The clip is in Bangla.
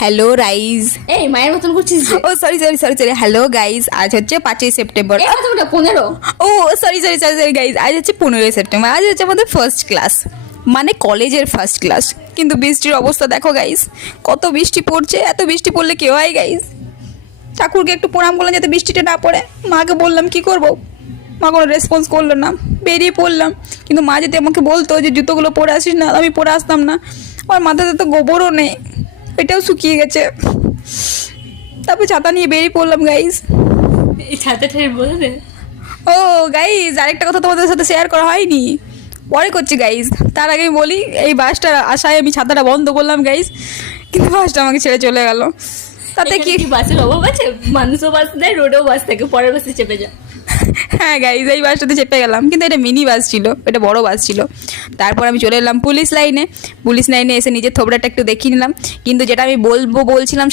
Hello rise. এই মায়ের মতন করছিস যে? Oh sorry sorry sorry sorry hello guys, আজ হচ্ছে 5ই সেপ্টেম্বর। এই কথা ওটা 15। Oh sorry sorry sorry sorry guys, আজ হচ্ছে 15ই সেপ্টেম্বর। আজ হচ্ছে আমাদের ফার্স্ট ক্লাস, মানে কলেজের ফার্স্ট ক্লাস। কিন্তু বৃষ্টির অবস্থা দেখো গাইজ, কত বৃষ্টি পড়ছে। এত বৃষ্টি পড়লে কেউ হয় গাইজ? ঠাকুরকে একটু প্রণাম করলাম যাতে বৃষ্টিটা না পড়ে। মাকে বললাম কি করব, মা কোনো রেসপন্স করলো না। বেরিয়ে পড়লাম, কিন্তু মা যদি আমাকে বলতো যে জুতোগুলো পরে আসিস না, আমি পরে আসতাম না। আমার মাথাতে তো গোবরও নেই, এটাও শুকিয়ে গেছে। তারপর ছাতা নিয়ে বেরিয়ে পড়লাম গাইজ। এই ছাতাটা বলে দে। ও গাইজ, আরেকটা কথা তোমাদের সাথে শেয়ার করা হয়নি, পরে করছি গাইজ। তার আগে আমি বলি, এই বাসটার আশায় আমি ছাতাটা বন্ধ করলাম গাইজ, কিন্তু বাসটা আমাকে ছেড়ে চলে গেল। তাতে এখানে কি কি বাসের অভাব আছে? মানুষও বাস দেয়, রোডেও বাস থাকে, পরের বাসে চেপে যা। হ্যাঁ গাইজ, এই বাসটাতে চেপে গেলাম, কিন্তু এটা মিনি বাস ছিল, এটা বড় বাস ছিল। তারপর আমি চলে এলাম পুলিশ লাইনে। পুলিশ লাইনে এসে নিজের থোবড়াটা একটু দেখিয়ে নিলাম, কিন্তু যেটা আমি বলছিলাম